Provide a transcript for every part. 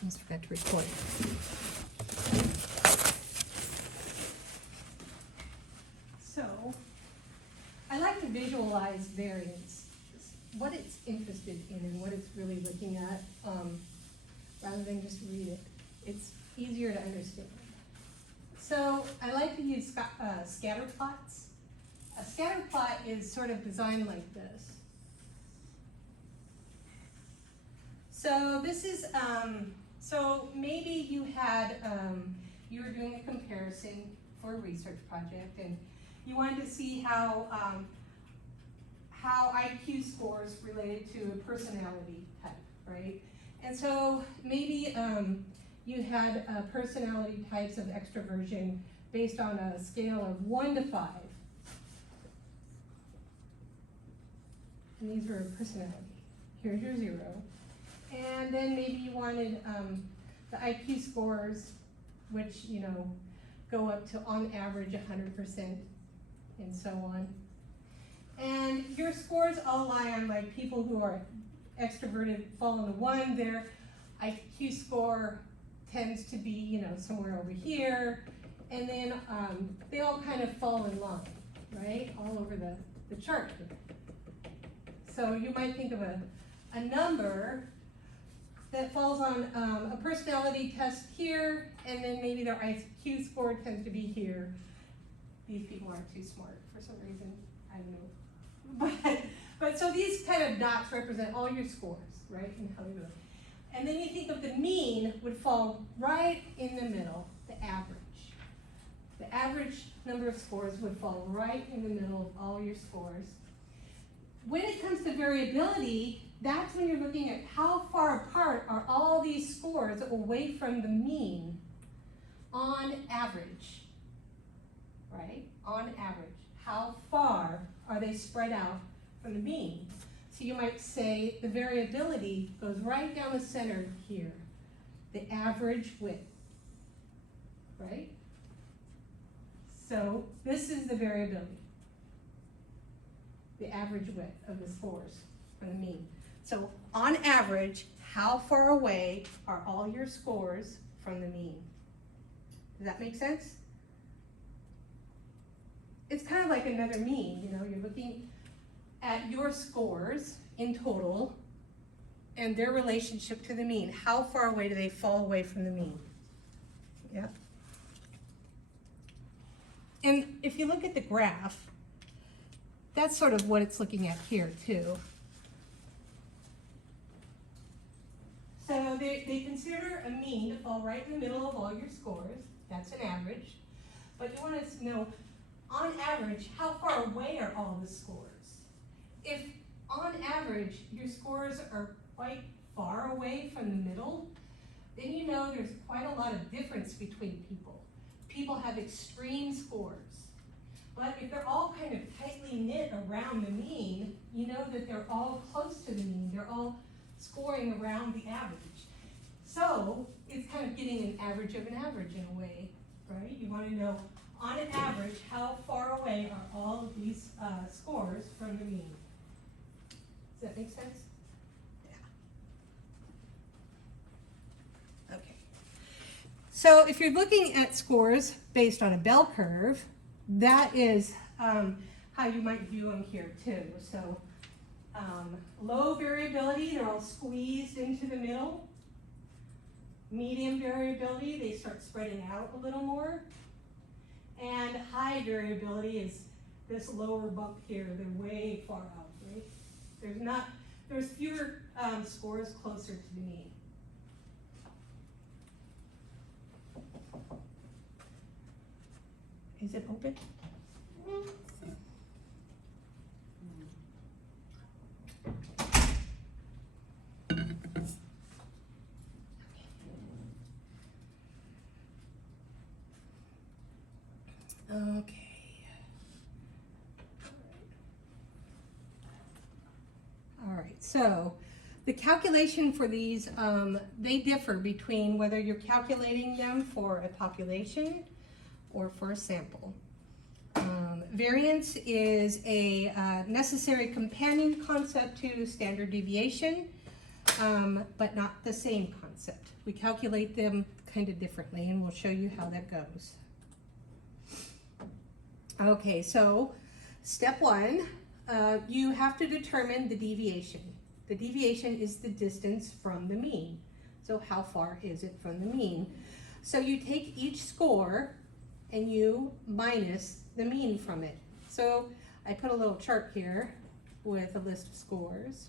Almost forgot to record. So, I like to visualize variance, what it's interested in and what it's really looking at, rather than just read it. It's easier to understand. So, I like to use scatter plots. A scatter plot is sort of designed like this. So this is, so maybe you had, you were doing a comparison for a research project and you wanted to see how IQ scores related to a personality type, right? And so maybe you had personality types of extroversion based on a scale of 1 to 5. And these were personality. Here's your 0. And then maybe you wanted the IQ scores, which, you know, go up to on average 100% and so on. And your scores all lie on, like, people who are extroverted fall into 1, their IQ score tends to be, you know, somewhere over here. And then they all kind of fall in line, right? All over the chart here. So you might think of a number that falls on a personality test here, and then maybe their IQ score tends to be here. These people aren't too smart for some reason, I don't know. But so these kind of dots represent all your scores, right, and how they go. And then you think of the mean would fall right in the middle, the average. The average number of scores would fall right in the middle of all your scores. When it comes to variability, that's when you're looking at how far apart are all these scores away from the mean on average, right? On average, how far are they spread out from the mean? So you might say the variability goes right down the center here, the average width, right? So this is the variability, the average width of the scores from the mean. So on average, how far away are all your scores from the mean? Does that make sense? It's kind of like another mean, you know, you're looking at your scores in total and their relationship to the mean. How far away do they fall away from the mean? Yeah. And if you look at the graph, that's sort of what it's looking at here too. So they consider a mean to fall right in the middle of all your scores. That's an average. But you want to know, on average, how far away are all the scores? If on average your scores are quite far away from the middle, then you know there's quite a lot of difference between people. People have extreme scores. But if they're all kind of tightly knit around the mean, you know that they're all close to the mean. They're all scoring around the average. So it's kind of getting an average of an average in a way, right? You want to know, on an average, how far away are all of these scores from the mean? Does that make sense? Yeah. Okay. So if you're looking at scores based on a bell curve, that is how you might view them here too. So low variability, they're all squeezed into the middle. Medium variability, they start spreading out a little more. And high variability is this lower bump here, they're way far out, right? There's fewer scores closer to the mean. Is it open? Okay. All right, so the calculation for these, they differ between whether you're calculating them for a population or for a sample. Variance is a necessary companion concept to standard deviation, but not the same concept. concept. We calculate them kind of differently, and we'll show you how that goes. Okay, so step one, you have to determine the deviation. The deviation is the distance from the mean. So how far is it from the mean? So you take each score and you minus the mean from it. So I put a little chart here with a list of scores.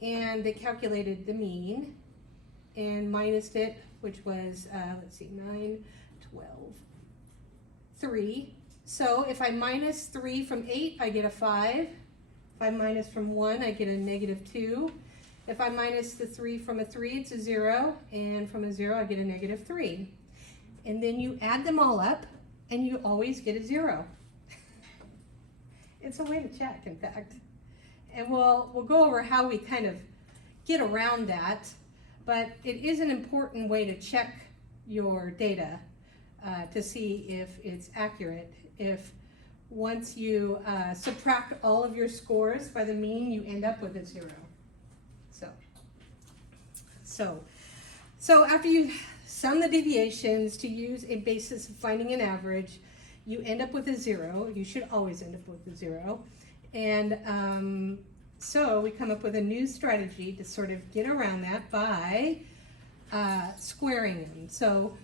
And they calculated the mean and minused it, which was, let's see, 9, 12, 3. So if I minus 3 from 8, I get a 5. If I minus from 1, I get a -2. If I minus the 3 from a 3, it's a 0. And from a 0, I get a -3. And then you add them all up, and you always get a 0. It's a way to check, in fact. And we'll go over how we kind of get around that, but it is an important way to check your data to see if it's accurate. If once you subtract all of your scores by the mean, you end up with a 0. So after you sum the deviations to use a basis of finding an average, you end up with a 0. You should always end up with a 0. And so we come up with a new strategy to sort of get around that by squaring them. So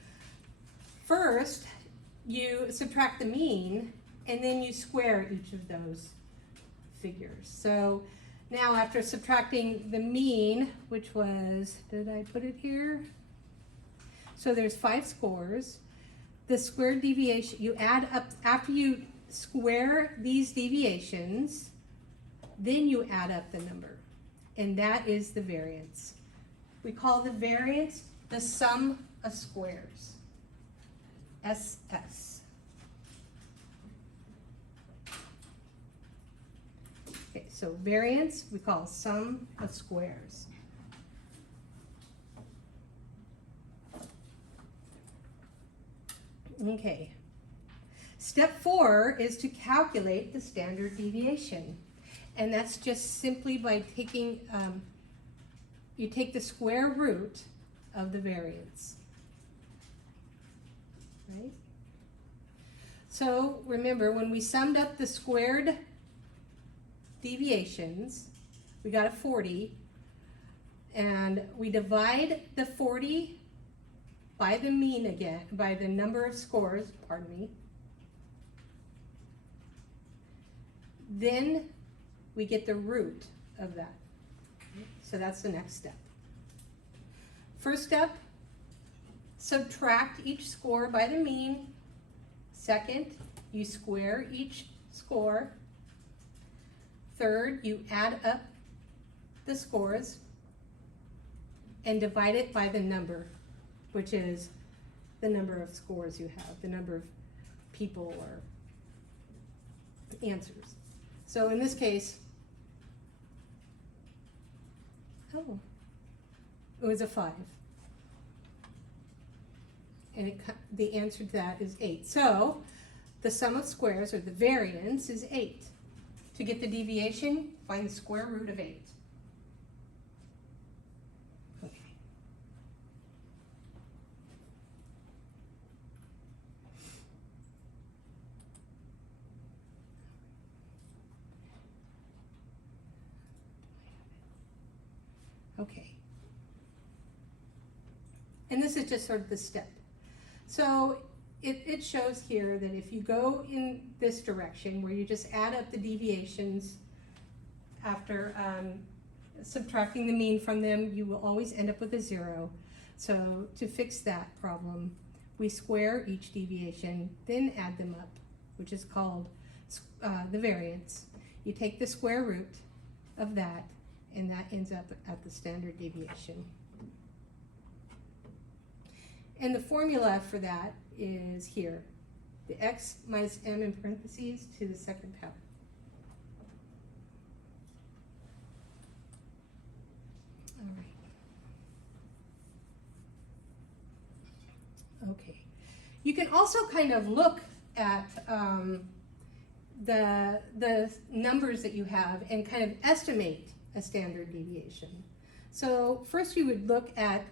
first, you subtract the mean, and then you square each of those figures. So now after subtracting the mean, which was, did I put it here? So there's 5 scores. The squared deviation, you add up, after you square these deviations, then you add up the number, and that is the variance. We call the variance the sum of squares, SS. Okay, so variance we call sum of squares. Okay. Step 4 is to calculate the standard deviation. And that's just simply by taking, you take the square root of the variance. Right? So remember, when we summed up the squared deviations, we got a 40. And we divide the 40 by the mean again, by the number of scores, pardon me. Then we get the root of that. So that's the next step. First step, subtract each score by the mean. Second, you square each score. Third, you add up the scores and divide it by the number, which is the number of scores you have, the number of people or answers. So in this case, it was a 5. And the answer to that is 8. So the sum of squares, or the variance, is 8. To get the deviation, find the square root of 8. Okay. Okay. And this is just sort of the step. So it shows here that if you go in this direction, where you just add up the deviations after subtracting the mean from them, you will always end up with a 0. So to fix that problem, we square each deviation, then add them up, which is called the variance. You take the square root of that, and that ends up at the standard deviation. And the formula for that is here, the x minus m in parentheses to the second power. All right. Okay. You can also kind of look at the numbers that you have and kind of estimate a standard deviation. So first you would look at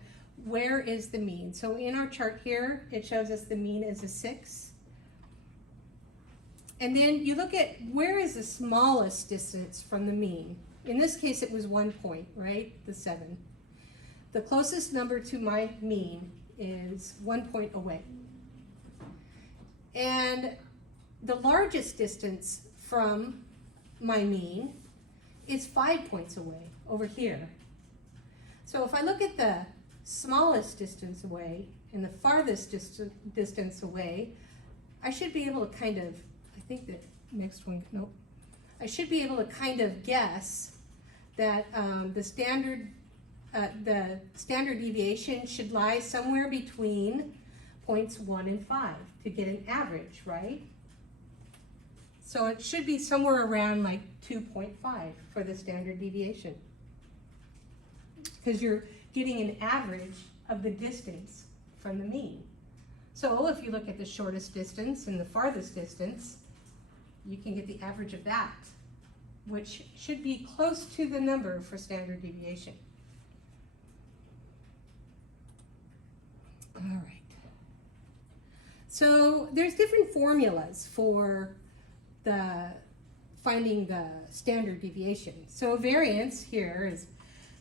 where is the mean. So in our chart here, it shows us the mean is a 6. And then you look at where is the smallest distance from the mean. In this case, it was 1 point, right? The 7. The closest number to my mean is 1 point away. And the largest distance from my mean is 5 points away, over here. So if I look at the smallest distance away and the farthest distance away, I should be able to kind of, I think the next one, nope. I should be able to kind of guess that the standard deviation should lie somewhere between points 1 and 5 to get an average, right? So it should be somewhere around like 2.5 for the standard deviation, because you're getting an average of the distance from the mean. So if you look at the shortest distance and the farthest distance, you can get the average of that, which should be close to the number for standard deviation. All right. So there's different formulas for finding the standard deviation. So variance here is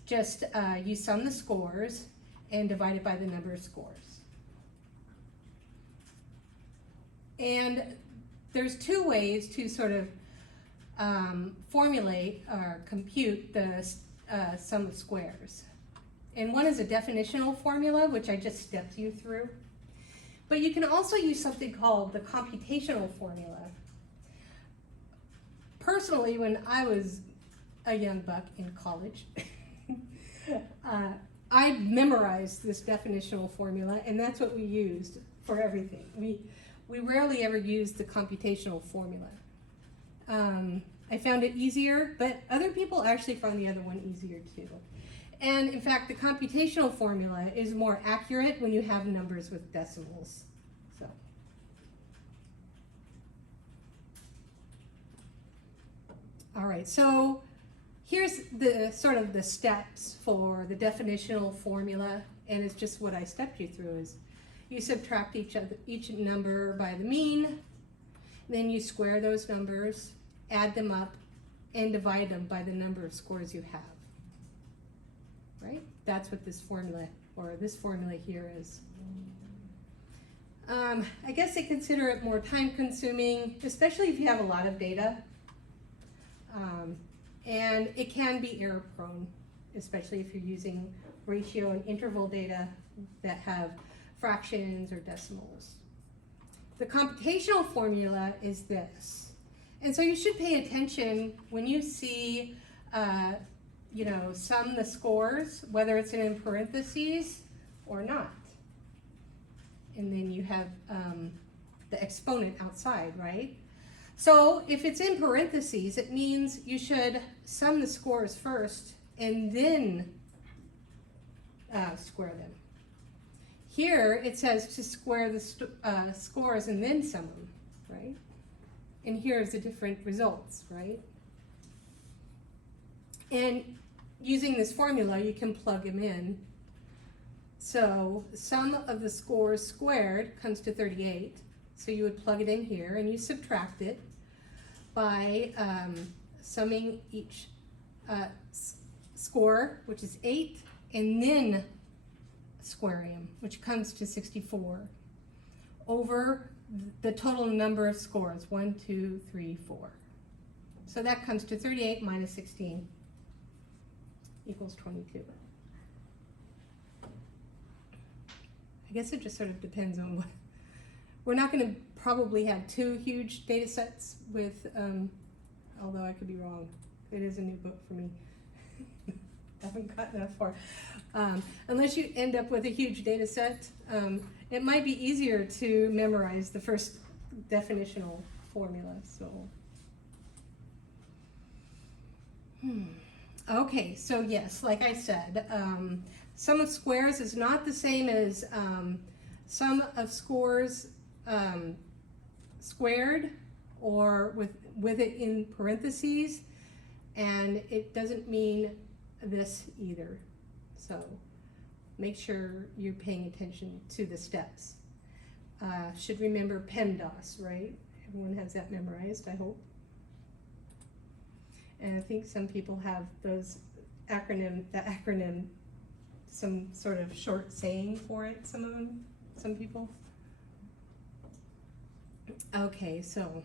just you sum the scores and divide it by the number of scores. And there's two ways to sort of formulate or compute the sum of squares. And one is a definitional formula, which I just stepped you through. But you can also use something called the computational formula. Personally, when I was a young buck in college, I memorized this definitional formula, and that's what we used for everything. We rarely ever used the computational formula. I found it easier, but other people actually found the other one easier too. And in fact, the computational formula is more accurate when you have numbers with decimals. So, all right, so here's the sort of the steps for the definitional formula, and it's just what I stepped you through. Is you subtract each number by the mean, then you square those numbers, add them up, and divide them by the number of scores you have. Right? That's what this formula here is. I guess they consider it more time consuming, especially if you have a lot of data. And it can be error prone, especially if you're using ratio and interval data that have fractions or decimals. The computational formula is this. And so you should pay attention when you see sum the scores, whether it's in parentheses or not. And then you have the exponent outside, right? So if it's in parentheses, it means you should sum the scores first and then square them. Here it says to square the scores and then sum them, right? And here's the different results, right? And using this formula, you can plug them in. So sum of the scores squared comes to 38. So you would plug it in here and you subtract it by summing each score, which is 8, and then squaring them, which comes to 64, over the total number of scores, 1, 2, 3, 4. So that comes to 38 minus 16 equals 22. I guess it just sort of depends on what. We're not going to probably have two huge data sets with, although I could be wrong. It is a new book for me. I haven't gotten that far. Unless you end up with a huge data set, it might be easier to memorize the first definitional formula. So, Okay, so yes, like I said, sum of squares is not the same as sum of scores squared or with it in parentheses, and it doesn't mean this either. So make sure you're paying attention to the steps. Should remember PEMDAS, right? Everyone has that memorized, I hope. And I think some people have the acronym, some sort of short saying for it, some people. Okay, so,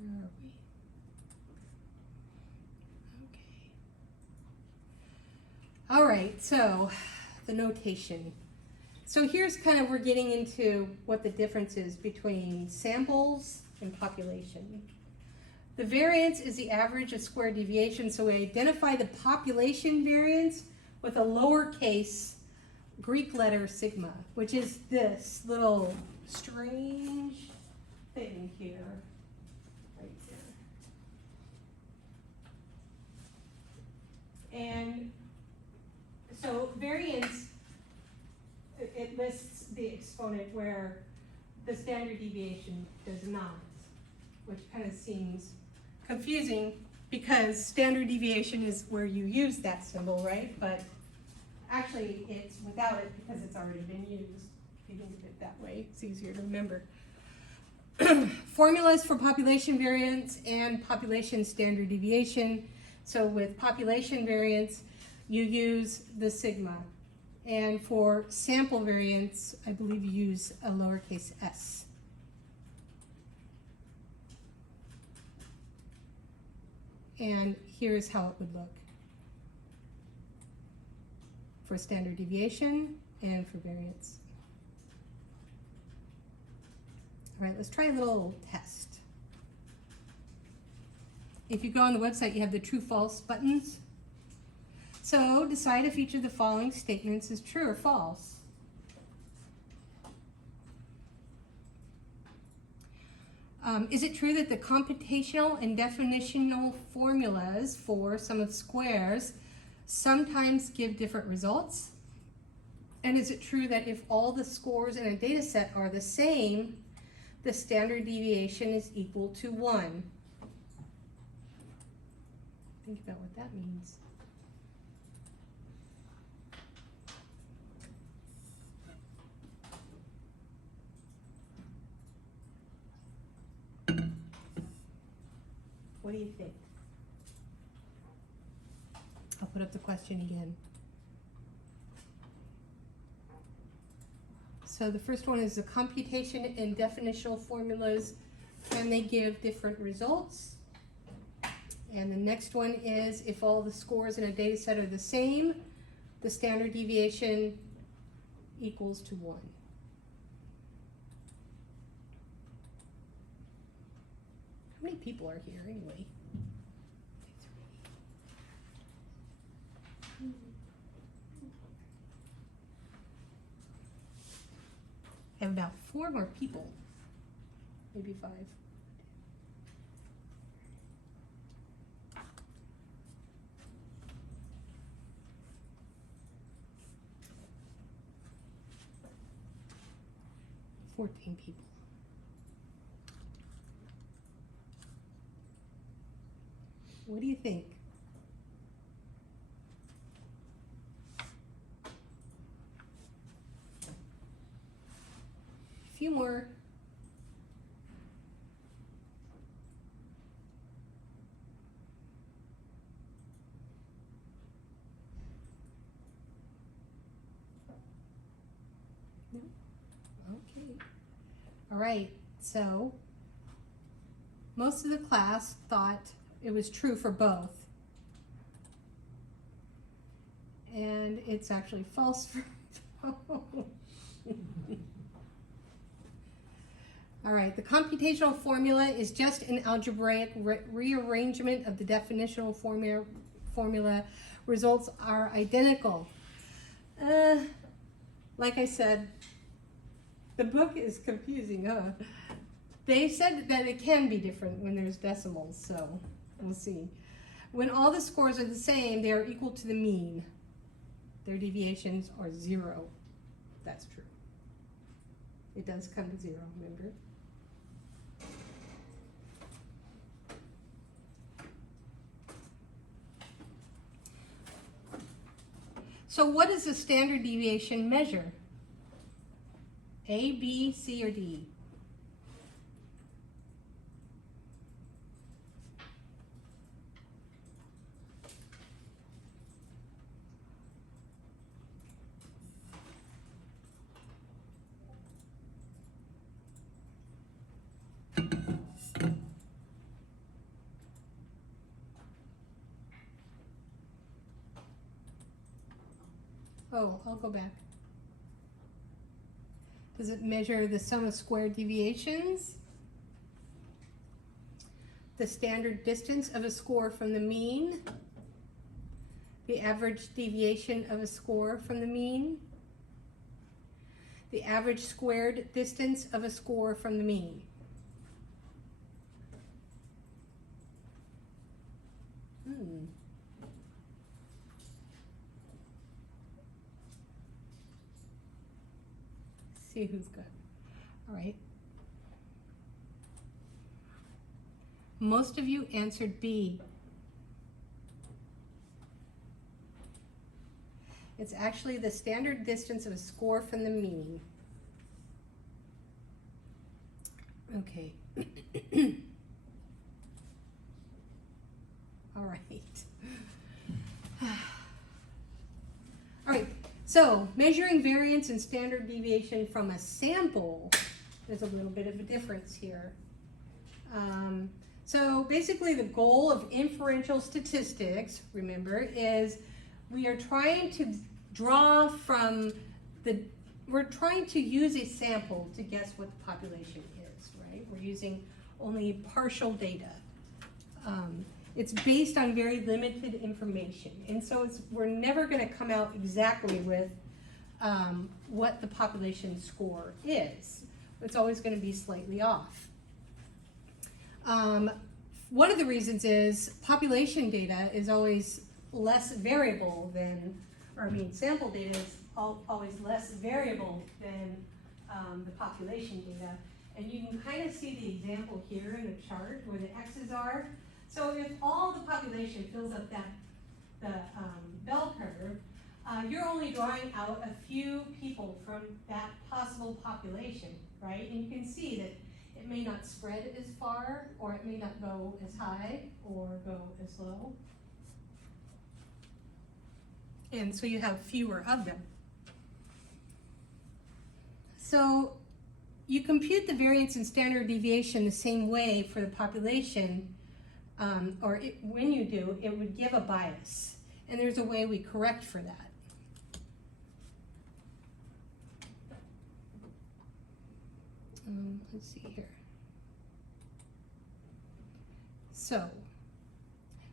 where are we? Okay. All right, so the notation. So here's kind of, we're getting into what the difference is between samples and population. The variance is the average of square deviation, so we identify the population variance with a lowercase Greek letter sigma, which is this little strange thing here, right there. And so variance, it lists the exponent where the standard deviation does not, which kind of seems confusing because standard deviation is where you use that symbol, right? But actually it's without it because it's already been used. If you think of it that way, it's easier to remember. Formulas for population variance and population standard deviation. So with population variance, you use the sigma. And for sample variance, I believe you use a lowercase s. And here's how it would look for standard deviation and for variance. All right, let's try a little test. If you go on the website, you have the true-false buttons. So decide if each of the following statements is true or false. Is it true that the computational and definitional formulas for sum of squares sometimes give different results? And is it true that if all the scores in a data set are the same, the standard deviation is equal to 1? Think about what that means. What do you think? I'll put up the question again. So the first one is the computation and definitional formulas. Can they give different results? And the next one is if all the scores in a data set are the same, the standard deviation equals to 1. How many people are here anyway? I have about 4 more people, maybe 5. People. What do you think? A few more. No? Okay. All right, so most of the class thought it was true for both. And it's actually false for both. All right, the computational formula is just an algebraic rearrangement of the definitional formula. Results are identical. Like I said, the book is confusing, huh? They said that it can be different when there's decimals, so we'll see. When all the scores are the same, they are equal to the mean. Their deviations are 0. That's true. It does come to 0, remember? So what does the standard deviation measure? A, B, C, or D? Oh, I'll go back. Does it measure the sum of squared deviations? The standard distance of a score from the mean? The average deviation of a score from the mean? The average squared distance of a score from the mean? See who's good. All right. Most of you answered B. It's actually the standard distance of a score from the mean. Okay. All right. All right, so measuring variance and standard deviation from a sample, there's a little bit of a difference here. So basically the goal of inferential statistics, remember, is we are trying to draw from we're trying to use a sample to guess what the population is, right? We're using only partial data. It's based on very limited information. And so we're never going to come out exactly with what the population score is. It's always going to be slightly off. One of the reasons is population data is always less variable than, sample data is always less variable than the population data. And you can kind of see the example here in the chart where the X's are. So if all the population fills up the bell curve, you're only drawing out a few people from that possible population, right? And you can see that it may not spread as far, or it may not go as high, or go as low. And so you have fewer of them. So you compute the variance and standard deviation the same way for the population, when you do, it would give a bias. And there's a way we correct for that. Let's see here. So,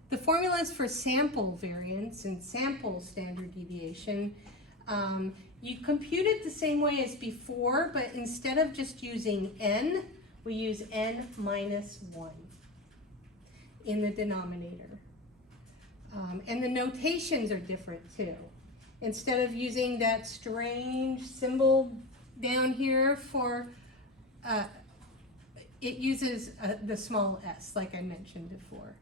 the formulas for sample variance and sample standard deviation, you compute it the same way as before, but instead of just using n, we use n minus 1 in the denominator. And the notations are different too. Instead of using that strange symbol down here for, it uses the small s, like I mentioned before.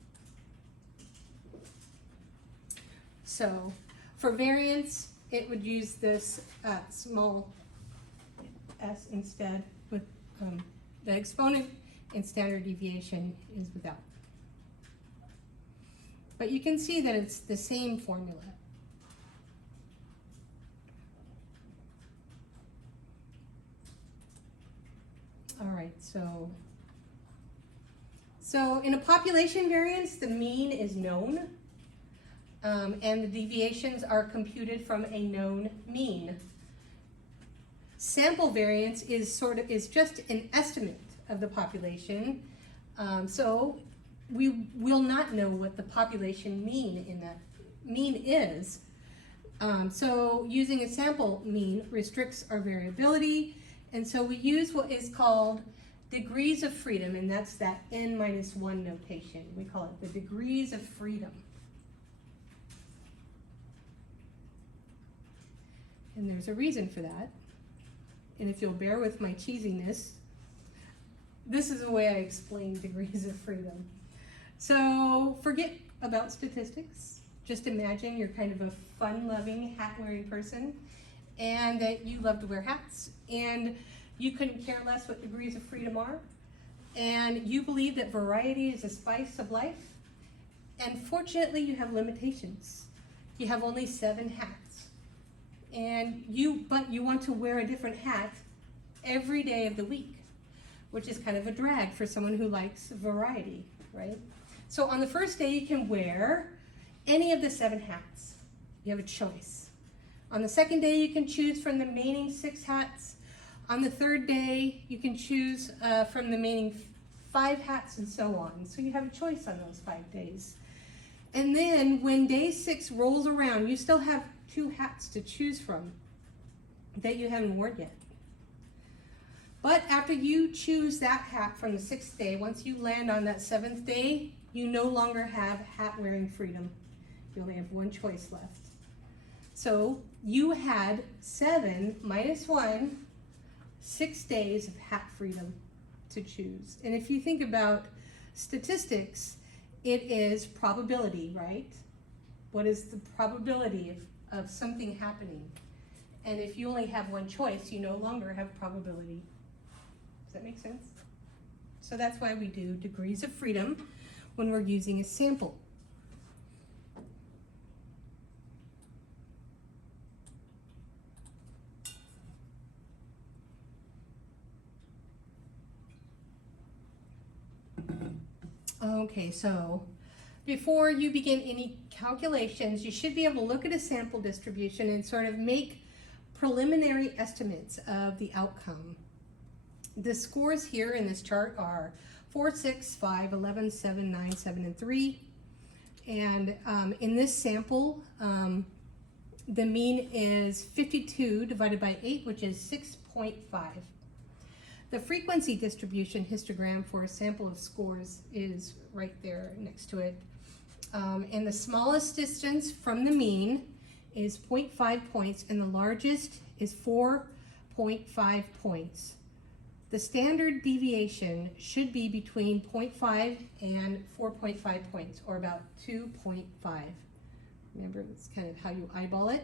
So for variance, it would use this small s instead with the exponent, and standard deviation is without. But you can see that it's the same formula. All right, so in a population variance, the mean is known, and the deviations are computed from a known mean. Sample variance is just an estimate of the population, so we will not know what the population mean is. So using a sample mean restricts our variability, and so we use what is called degrees of freedom, and that's that n minus 1 notation. We call it the degrees of freedom. And there's a reason for that. And if you'll bear with my cheesiness, this is the way I explain degrees of freedom. So forget about statistics. Just imagine you're kind of a fun-loving, hat-wearing person, and that you love to wear hats, and you couldn't care less what degrees of freedom are, and you believe that variety is the spice of life, and fortunately you have limitations. You have only 7 hats, but you want to wear a different hat every day of the week, which is kind of a drag for someone who likes variety, right? So on the first day you can wear any of the 7 hats. You have a choice. On the second day you can choose from the remaining 6 hats. On the third day you can choose from the remaining 5 hats, and so on. So you have a choice on those 5 days. And then when day 6 rolls around, you still have 2 hats to choose from that you haven't worn yet. But after you choose that hat from the 6th day, once you land on that 7th day, you no longer have hat-wearing freedom. You only have 1 choice left. So you had 7 minus 1, 6 days of hat freedom to choose. And if you think about statistics, it is probability, right? What is the probability of something happening? And if you only have 1 choice, you no longer have probability. Does that make sense? So that's why we do degrees of freedom when we're using a sample. Okay, so before you begin any calculations, you should be able to look at a sample distribution and sort of make preliminary estimates of the outcome. The scores here in this chart are 4, 6, 5, 11, 7, 9, 7, and 3. And in this sample, the mean is 52 divided by 8, which is 6.5. The frequency distribution histogram for a sample of scores is right there next to it. And the smallest distance from the mean is 0.5 points, and the largest is 4.5 points. The standard deviation should be between 0.5 and 4.5 points, or about 2.5. Remember, that's kind of how you eyeball it.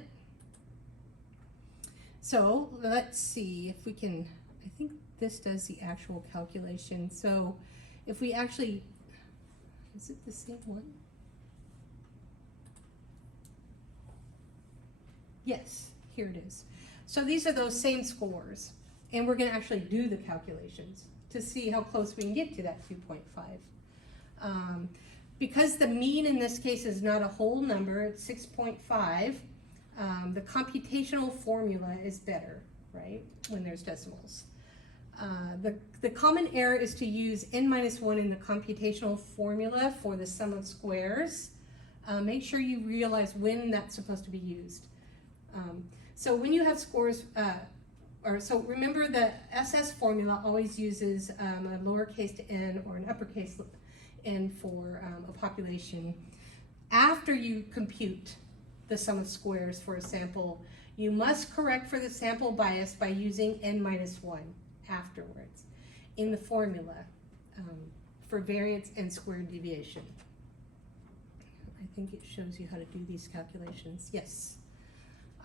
So let's see if we can, I think this does the actual calculation. So if we actually, is it the same one? Yes, here it is. So these are those same scores, and we're going to actually do the calculations to see how close we can get to that 2.5. Because the mean in this case is not a whole number, it's 6.5, the computational formula is better, right, when there's decimals. The common error is to use n-1 in the computational formula for the sum of squares. Make sure you realize when that's supposed to be used. So when you have scores, so remember the SS formula always uses a lowercase to n or an uppercase n for a population. After you compute the sum of squares for a sample, you must correct for the sample bias by using n-1 afterwards in the formula for variance and squared deviation. I think it shows you how to do these calculations. Yes.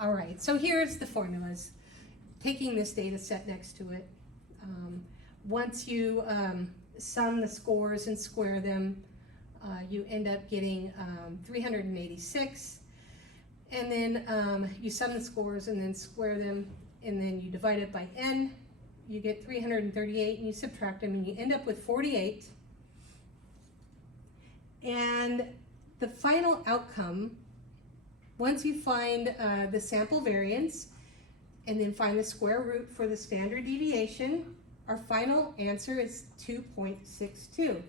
All right, so here's the formulas. Taking this data set next to it. Once you sum the scores and square them, you end up getting 386. And then you sum the scores and then square them, and then you divide it by n. You get 338, and you subtract them, and you end up with 48. And the final outcome, once you find the sample variance and then find the square root for the standard deviation, our final answer is 2.62.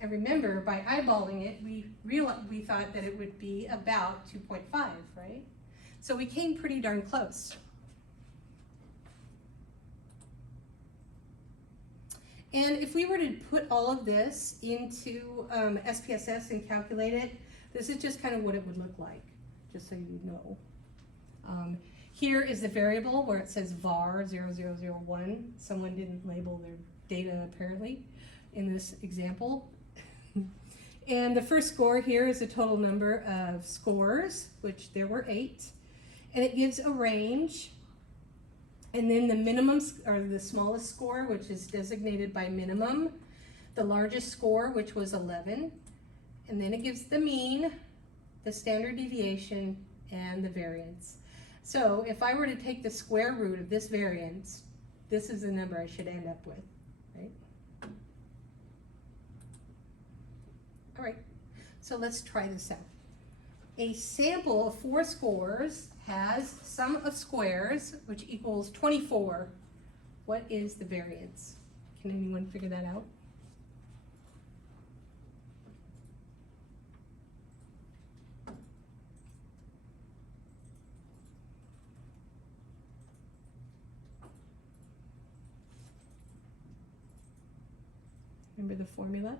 And remember, by eyeballing it, we thought that it would be about 2.5, right? So we came pretty darn close. And if we were to put all of this into SPSS and calculate it, this is just kind of what it would look like, just so you know. Here is the variable where it says var 0001. Someone didn't label their data apparently in this example. And the first score here is the total number of scores, which there were 8. And it gives a range. And then the minimum, or the smallest score, which is designated by minimum. The largest score, which was 11. And then it gives the mean, the standard deviation, and the variance. So if I were to take the square root of this variance, this is the number I should end up with, right? All right, so let's try this out. A sample of 4 scores has sum of squares, which equals 24. What is the variance? Can anyone figure that out? Remember the formula?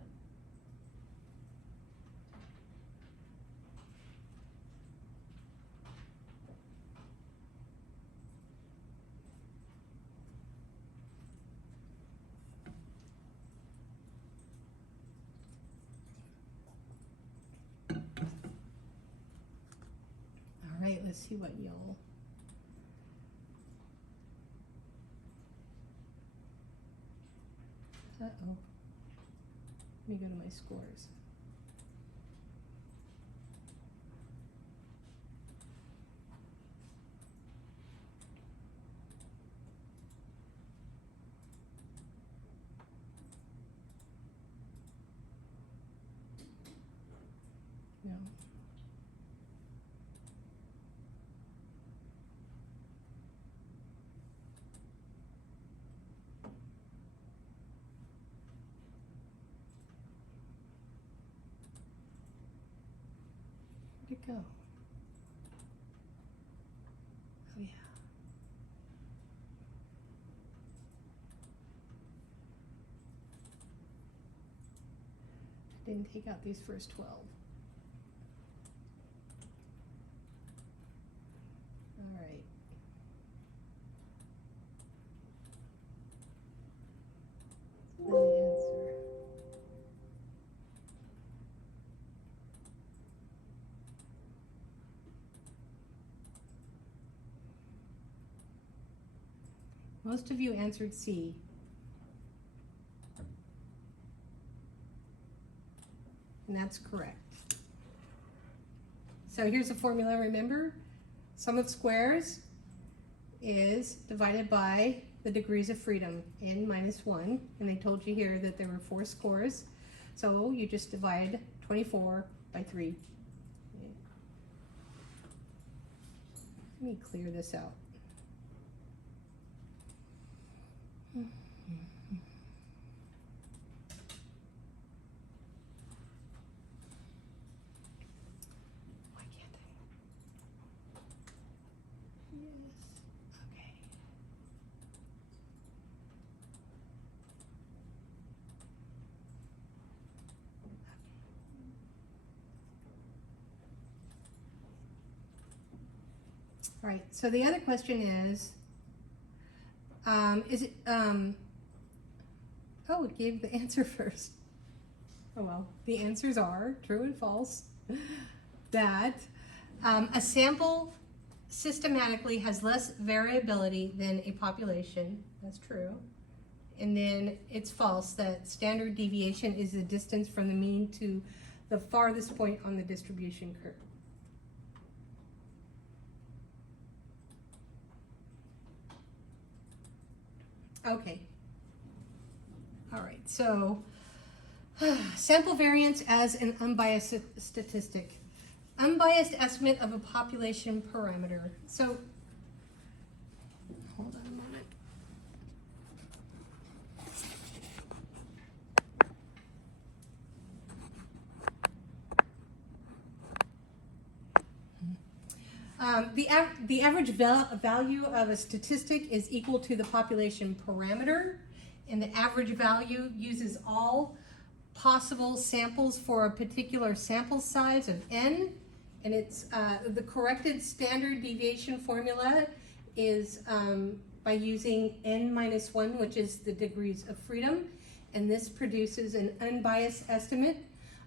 All right, let's see what y'all. Uh-oh. Let me go to my scores. No. Where'd it go? Oh yeah. I didn't take out these first 12. All right. The answer. Most of you answered C. And that's correct. So here's the formula, remember? Sum of squares is divided by the degrees of freedom, n minus 1. And they told you here that there were 4 scores. So you just divide 24 by 3. Let me clear this out. Why can't I? Yes. Okay. All right, so the other question is it, oh, it gave the answer first. Oh well, the answers are true and false. That a sample systematically has less variability than a population. That's true. And then it's false that standard deviation is the distance from the mean to the farthest point on the distribution curve. Okay. All right, so sample variance as an unbiased statistic. Unbiased estimate of a population parameter. So, hold on a moment. The average value of a statistic is equal to the population parameter, and the average value uses all possible samples for a particular sample size of n, and it's the corrected standard deviation formula is by using n minus 1, which is the degrees of freedom, and this produces an unbiased estimate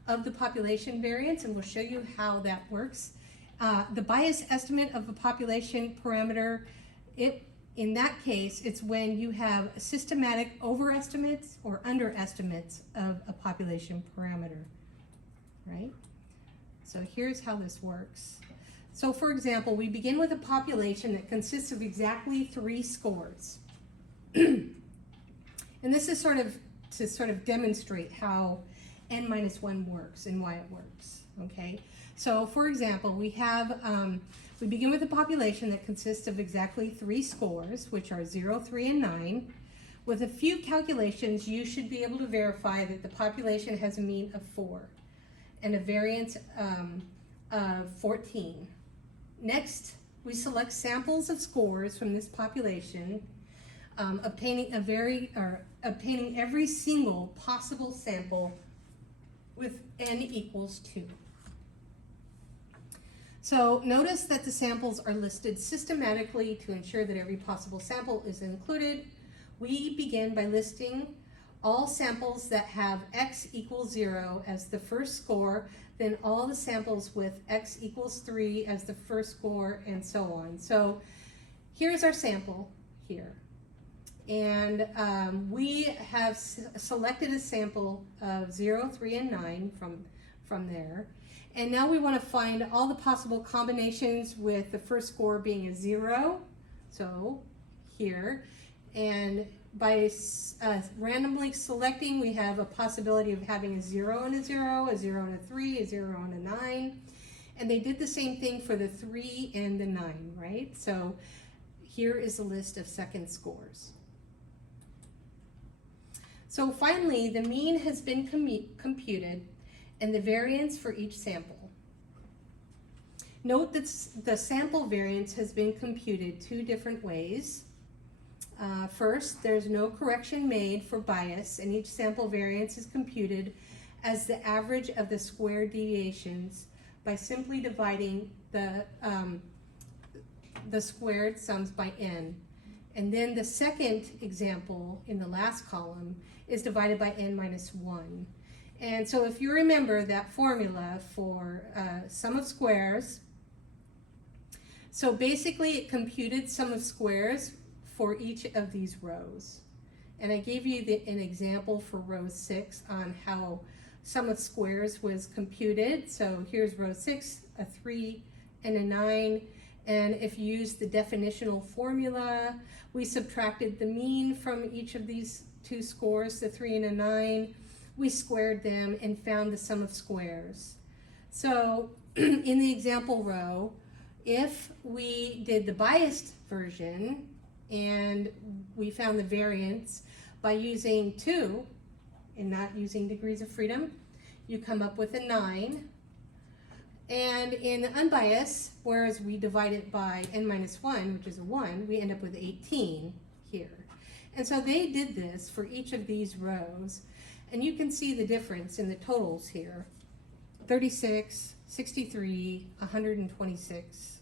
of the population variance, and we'll show you how that works. The bias estimate of a population parameter, in that case, it's when you have systematic overestimates or underestimates of a population parameter, right? So here's how this works. So for example, we begin with a population that consists of exactly 3 scores. And this is to demonstrate how n-1 works and why it works, okay? So for example, we begin with a population that consists of exactly 3 scores, which are 0, 3, and 9. With a few calculations, you should be able to verify that the population has a mean of 4 and a variance of 14. Next, we select samples of scores from this population, obtaining every single possible sample with n equals 2. So notice that the samples are listed systematically to ensure that every possible sample is included. We begin by listing all samples that have x equals 0 as the first score, then all the samples with x equals 3 as the first score, and so on. So here's our sample here. And we have selected a sample of 0, 3, and 9 from there. And now we want to find all the possible combinations with the first score being a 0, so here. And by randomly selecting, we have a possibility of having a 0 and a 0, a 0 and a 3, a 0 and a 9. And they did the same thing for the 3 and the 9, right? So here is a list of second scores. So finally, the mean has been computed and the variance for each sample. Note that the sample variance has been computed 2 different ways. First, there's no correction made for bias, and each sample variance is computed as the average of the squared deviations by simply dividing the squared sums by n. And then the second example in the last column is divided by n-1. And so if you remember that formula for sum of squares, so basically it computed sum of squares for each of these rows. And I gave you an example for row 6 on how sum of squares was computed. So here's row 6, a 3 and a 9. And if you use the definitional formula, we subtracted the mean from each of these 2 scores, the 3 and a 9. We squared them and found the sum of squares. So in the example row, if we did the biased version and we found the variance by using 2 and not using degrees of freedom, you come up with a 9. And in the unbiased, whereas we divide it by n-1, which is a 1, we end up with 18 here. And so they did this for each of these rows. And you can see the difference in the totals here. 36, 63, 126.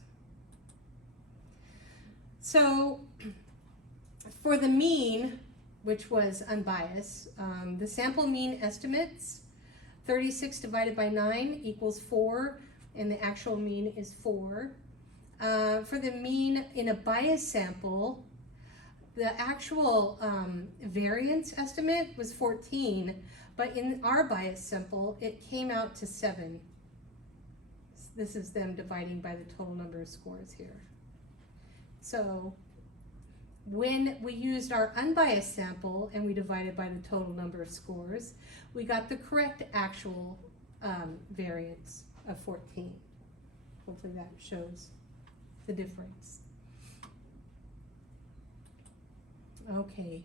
So for the mean, which was unbiased, the sample mean estimates, 36 divided by 9 equals 4, and the actual mean is 4. For the mean in a biased sample, the actual variance estimate was 14, but in our bias sample, it came out to 7. This is them dividing by the total number of scores here. So when we used our unbiased sample and we divided by the total number of scores, we got the correct actual variance of 14. Hopefully that shows the difference. Okay,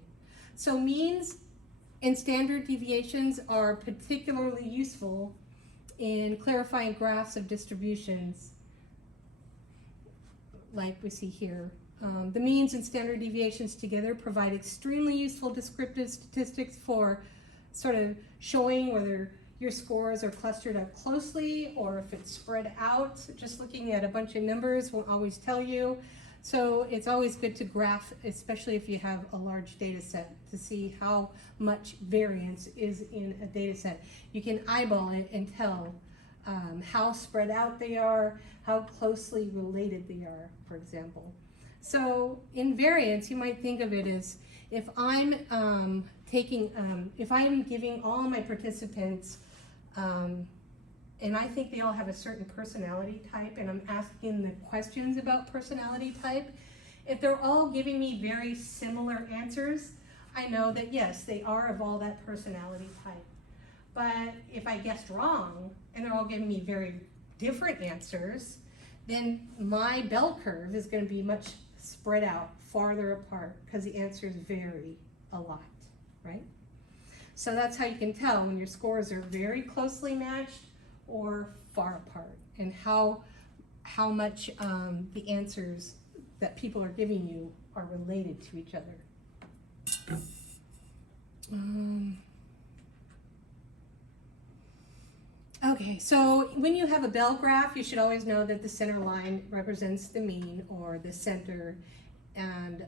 so means and standard deviations are particularly useful in clarifying graphs of distributions like we see here. The means and standard deviations together provide extremely useful descriptive statistics for sort of showing whether your scores are clustered up closely or if it's spread out. Just looking at a bunch of numbers won't always tell you. So it's always good to graph, especially if you have a large data set, to see how much variance is in a data set. You can eyeball it and tell how spread out they are, how closely related they are, for example. So in variance, you might think of it as if I'm if I'm giving all my participants, and I think they all have a certain personality type, and I'm asking the questions about personality type, if they're all giving me very similar answers, I know that yes, they are of all that personality type. But if I guessed wrong, and they're all giving me very different answers, then my bell curve is going to be much spread out, farther apart, because the answers vary a lot, right? So that's how you can tell when your scores are very closely matched or far apart, and how much the answers that people are giving you are related to each other. Okay, so when you have a bell graph, you should always know that the center line represents the mean or the center, and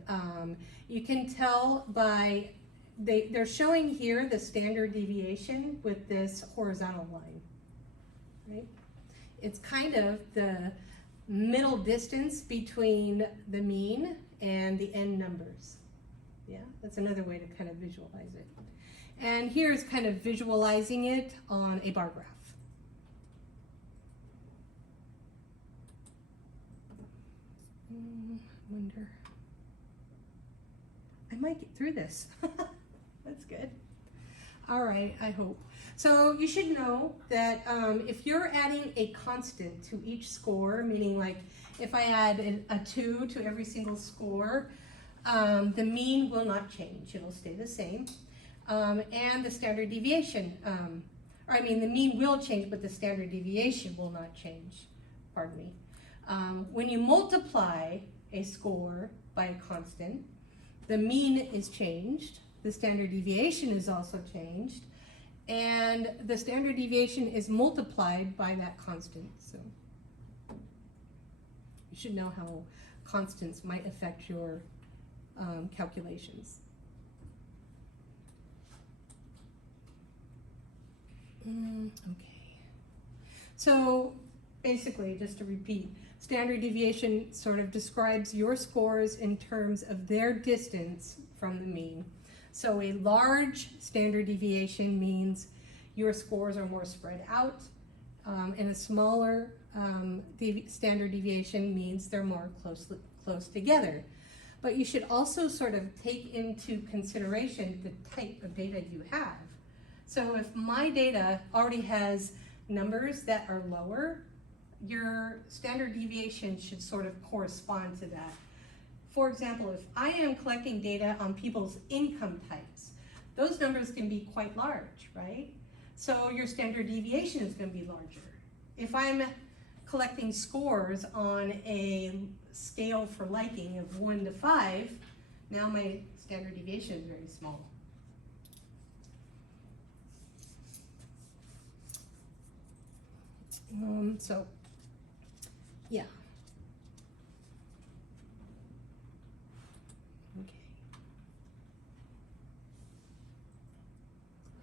you can tell by, they're showing here the standard deviation with this horizontal line, right? It's kind of the middle distance between the mean and the n numbers. Yeah, that's another way to kind of visualize it. And here's kind of visualizing it on a bar graph. Wonder. I might get through this. That's good. All right, I hope. So you should know that if you're adding a constant to each score, meaning like if I add a 2 to every single score, the mean will not change. It'll stay the same. And the standard deviation, the mean will change, but the standard deviation will not change. Pardon me. When you multiply a score by a constant, the mean is changed, the standard deviation is also changed, and the standard deviation is multiplied by that constant. So you should know how constants might affect your calculations. Okay. So basically, just to repeat, standard deviation sort of describes your scores in terms of their distance from the mean. So a large standard deviation means your scores are more spread out, and a smaller standard deviation means they're more close together. But you should also sort of take into consideration the type of data you have. So if my data already has numbers that are lower, your standard deviation should sort of correspond to that. For example, if I am collecting data on people's income types, those numbers can be quite large, right? So your standard deviation is going to be larger. If I'm collecting scores on a scale for liking of 1 to 5, now my standard deviation is very small. Yeah. Okay.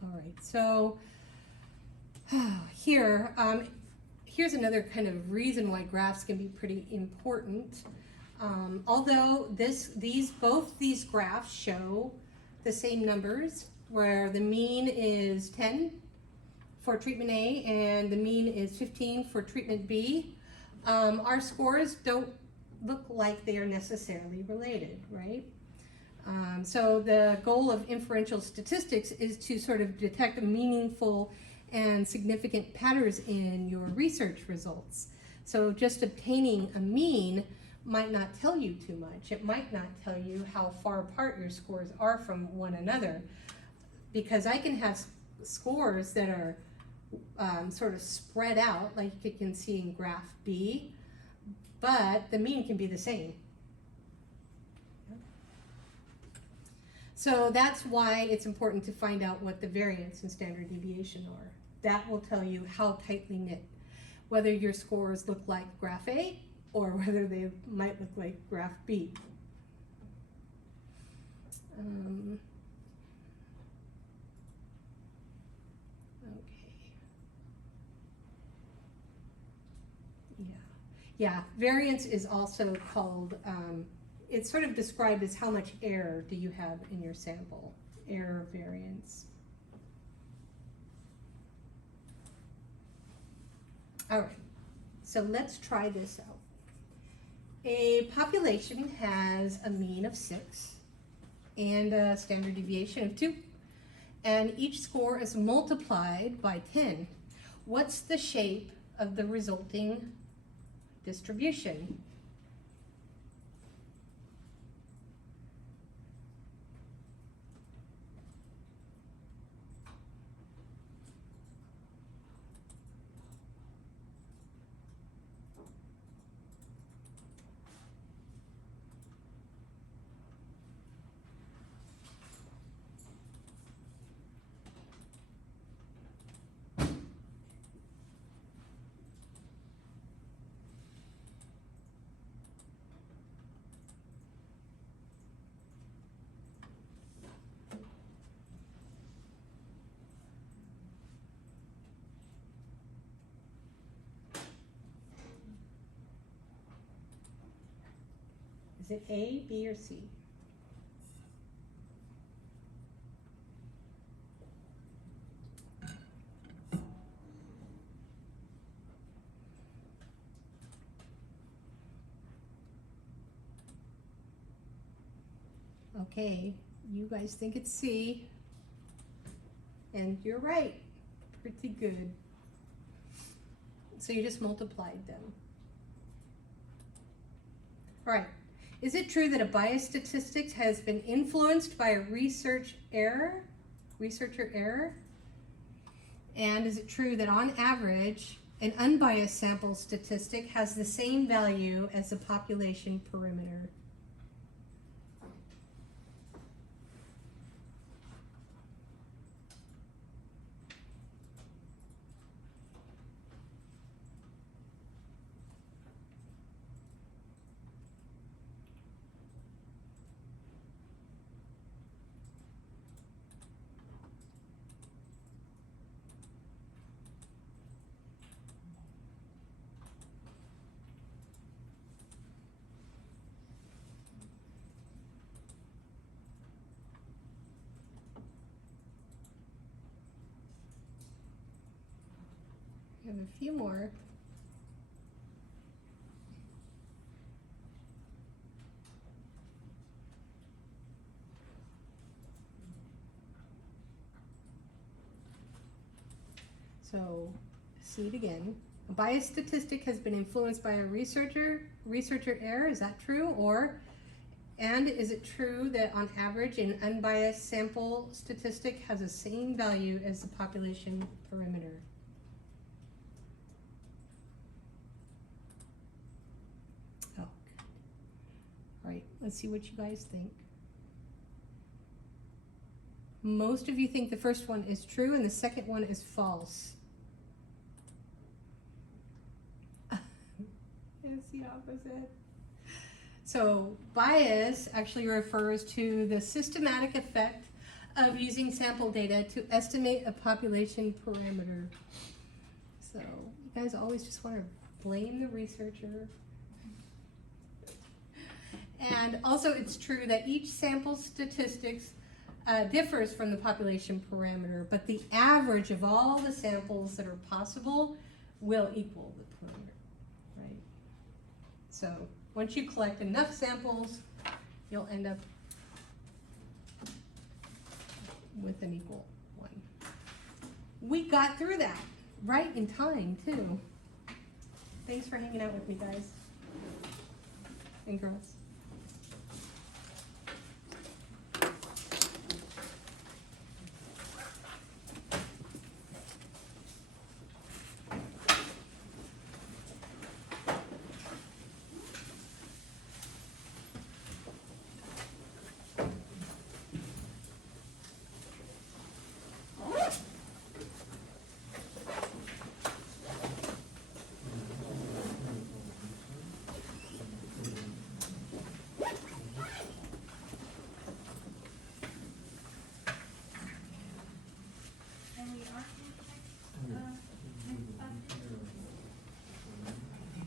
All right, so here's another kind of reason why graphs can be pretty important. Although both these graphs show the same numbers, where the mean is 10 for treatment A and the mean is 15 for treatment B, our scores don't look like they are necessarily related, right? So the goal of inferential statistics is to sort of detect meaningful and significant patterns in your research results. So just obtaining a mean might not tell you too much. It might not tell you how far apart your scores are from one another, because I can have scores that are sort of spread out, like you can see in graph B, but the mean can be the same. So that's why it's important to find out what the variance and standard deviation are. That will tell you how tightly knit, whether your scores look like graph A or whether they might look like graph B. Yeah, variance is also called, it's sort of described as how much error do you have in your sample, error variance. All right, so let's try this out. A population has a mean of 6 and a standard deviation of 2, and each score is multiplied by 10. What's the shape of the resulting distribution? Is it A, B, or C? Okay, you guys think it's C, and you're right, pretty good. So you just multiplied them. All right, is it true that a biased statistic has been influenced by a researcher error? And is it true that on average, an unbiased sample statistic has the same value as the population perimeter? We have a few more. So, see it again. A biased statistic has been influenced by a researcher error, is that true? And is it true that on average an unbiased sample statistic has the same value as the population perimeter? Oh, good. All right, let's see what you guys think. Most of you think the first one is true and the second one is false. It's the opposite. So bias actually refers to the systematic effect of using sample data to estimate a population parameter. So you guys always just want to blame the researcher. And also it's true that each sample statistics differs from the population parameter, but the average of all the samples that are possible will equal the parameter, right? So once you collect enough samples, you'll end up with an equal one. We got through that right in time, too. Thanks for hanging out with me, guys and girls.